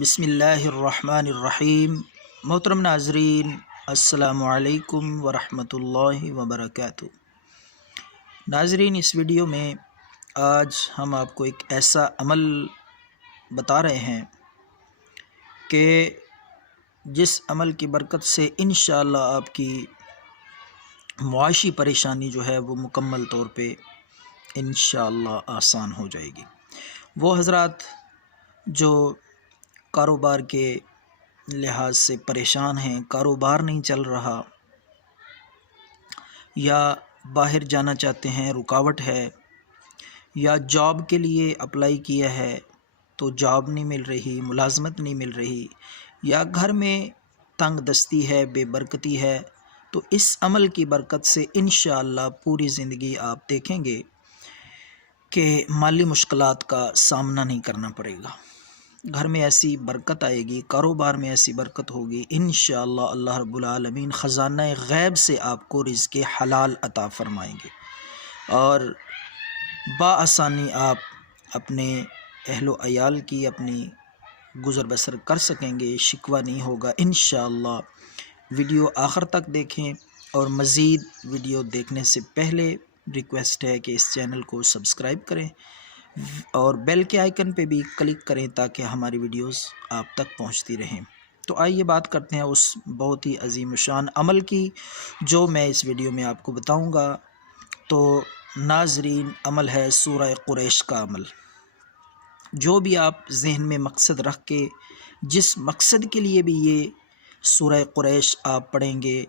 بسم اللہ الرحمن الرحیم۔ محترم ناظرین، السلام علیکم ورحمۃ اللہ وبرکاتہ۔ ناظرین، اس ویڈیو میں آج ہم آپ کو ایک ایسا عمل بتا رہے ہیں کہ جس عمل کی برکت سے انشاءاللہ آپ کی معاشی پریشانی جو ہے وہ مکمل طور پہ انشاءاللہ آسان ہو جائے گی۔ وہ حضرات جو کاروبار کے لحاظ سے پریشان ہیں، کاروبار نہیں چل رہا، یا باہر جانا چاہتے ہیں رکاوٹ ہے، یا جاب کے لیے اپلائی کیا ہے تو جاب نہیں مل رہی، ملازمت نہیں مل رہی، یا گھر میں تنگ دستی ہے، بے برکتی ہے، تو اس عمل کی برکت سے انشاءاللہ پوری زندگی آپ دیکھیں گے کہ مالی مشکلات کا سامنا نہیں کرنا پڑے گا۔ گھر میں ایسی برکت آئے گی، کاروبار میں ایسی برکت ہوگی، انشاءاللہ اللہ رب العالمین خزانہ غیب سے آپ کو رزق حلال عطا فرمائیں گے، اور بآسانی آپ اپنے اہل و عیال کی اپنی گزر بسر کر سکیں گے، شکوہ نہیں ہوگا انشاءاللہ۔ ویڈیو آخر تک دیکھیں، اور مزید ویڈیو دیکھنے سے پہلے ریکویسٹ ہے کہ اس چینل کو سبسکرائب کریں اور بیل کے آئیکن پہ بھی کلک کریں تاکہ ہماری ویڈیوز آپ تک پہنچتی رہیں۔ تو آئیے بات کرتے ہیں اس بہت ہی عظیم الشان عمل کی جو میں اس ویڈیو میں آپ کو بتاؤں گا۔ تو ناظرین، عمل ہے سورہ قریش کا عمل۔ جو بھی آپ ذہن میں مقصد رکھ کے جس مقصد کے لیے بھی یہ سورہ قریش آپ پڑھیں گے،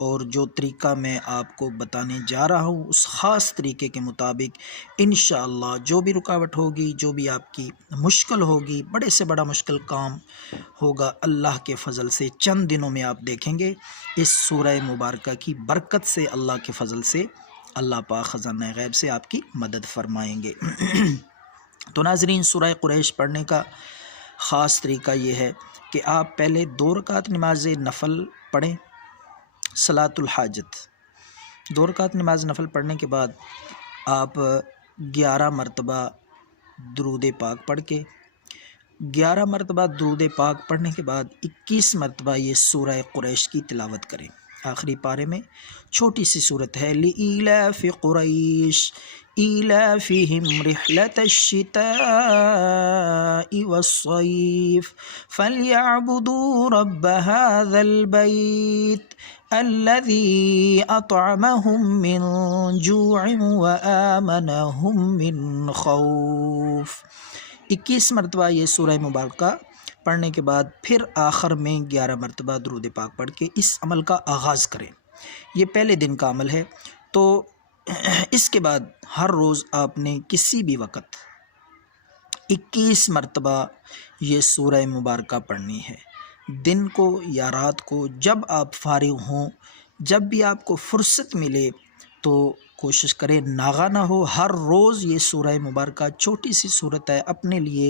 اور جو طریقہ میں آپ کو بتانے جا رہا ہوں اس خاص طریقے کے مطابق انشاءاللہ جو بھی رکاوٹ ہوگی، جو بھی آپ کی مشکل ہوگی، بڑے سے بڑا مشکل کام ہوگا، اللہ کے فضل سے چند دنوں میں آپ دیکھیں گے اس سورہ مبارکہ کی برکت سے، اللہ کے فضل سے اللہ پاک خزانہ غیب سے آپ کی مدد فرمائیں گے۔ تو ناظرین، سورہ قریش پڑھنے کا خاص طریقہ یہ ہے کہ آپ پہلے 2 رکعت نماز نفل پڑھیں، صلاۃ الحاجت 2 رکعت نماز نفل پڑھنے کے بعد آپ 11 مرتبہ درود پاک پڑھ کے 11 مرتبہ درود پاک پڑھنے کے بعد 21 مرتبہ یہ سورہ قریش کی تلاوت کریں۔ آخری پارے میں چھوٹی سی صورت ہے، لِإِيلَافِ قُرَيْشٍ إِيلَافِهِمْ رِحْلَةَ الشِّتَاءِ وَالصَّيْفِ فَلْيَعْبُدُوا رَبَّ هَذَا الْبَيْتِ الَّذِي أَطْعَمَهُم مِّن جُوعٍ وَآمَنَهُم مِّن خَوْفٍ۔ 21 مرتبہ یہ سورہ مبارکہ پڑھنے کے بعد پھر آخر میں 11 مرتبہ درود پاک پڑھ کے اس عمل کا آغاز کریں۔ یہ پہلے دن کا عمل ہے، تو اس کے بعد ہر روز آپ نے کسی بھی وقت 21 مرتبہ یہ سورہ مبارکہ پڑھنی ہے، دن کو یا رات کو، جب آپ فارغ ہوں، جب بھی آپ کو فرصت ملے تو کوشش کریں ناغہ نہ ہو، ہر روز یہ سورہ مبارکہ چھوٹی سی صورت ہے، اپنے لیے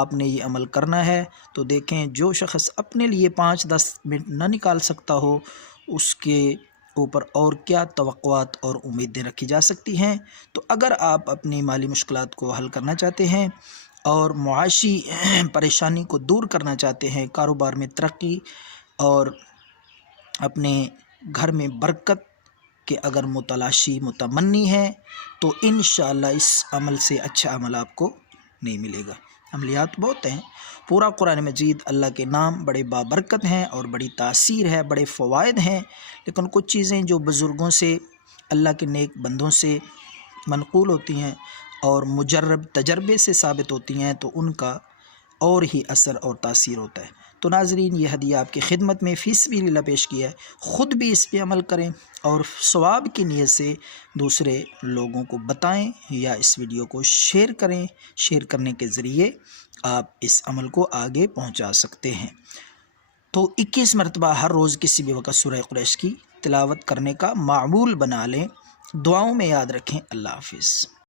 آپ نے یہ عمل کرنا ہے۔ تو دیکھیں، جو شخص اپنے لیے 5-10 منٹ نہ نکال سکتا ہو، اس کے اوپر اور کیا توقعات اور امیدیں رکھی جا سکتی ہیں۔ تو اگر آپ اپنی مالی مشکلات کو حل کرنا چاہتے ہیں اور معاشی پریشانی کو دور کرنا چاہتے ہیں، کاروبار میں ترقی اور اپنے گھر میں برکت کے اگر متلاشی متمنی ہے، تو انشاءاللہ اس عمل سے اچھا عمل آپ کو نہیں ملے گا۔ عملیات بہت ہیں، پورا قرآن مجید اللہ کے نام بڑے بابرکت ہیں اور بڑی تاثیر ہے، بڑے فوائد ہیں، لیکن کچھ چیزیں جو بزرگوں سے، اللہ کے نیک بندوں سے منقول ہوتی ہیں اور مجرب تجربے سے ثابت ہوتی ہیں، تو ان کا اور ہی اثر اور تاثیر ہوتا ہے۔ تو ناظرین، یہ ہدیہ آپ کی خدمت میں فی سبیل اللہ پیش کیا ہے، خود بھی اس پہ عمل کریں اور ثواب کی نیت سے دوسرے لوگوں کو بتائیں، یا اس ویڈیو کو شیئر کریں۔ شیئر کرنے کے ذریعے آپ اس عمل کو آگے پہنچا سکتے ہیں۔ تو 21 مرتبہ ہر روز کسی بھی وقت سورہ قریش کی تلاوت کرنے کا معمول بنا لیں۔ دعاؤں میں یاد رکھیں۔ اللہ حافظ۔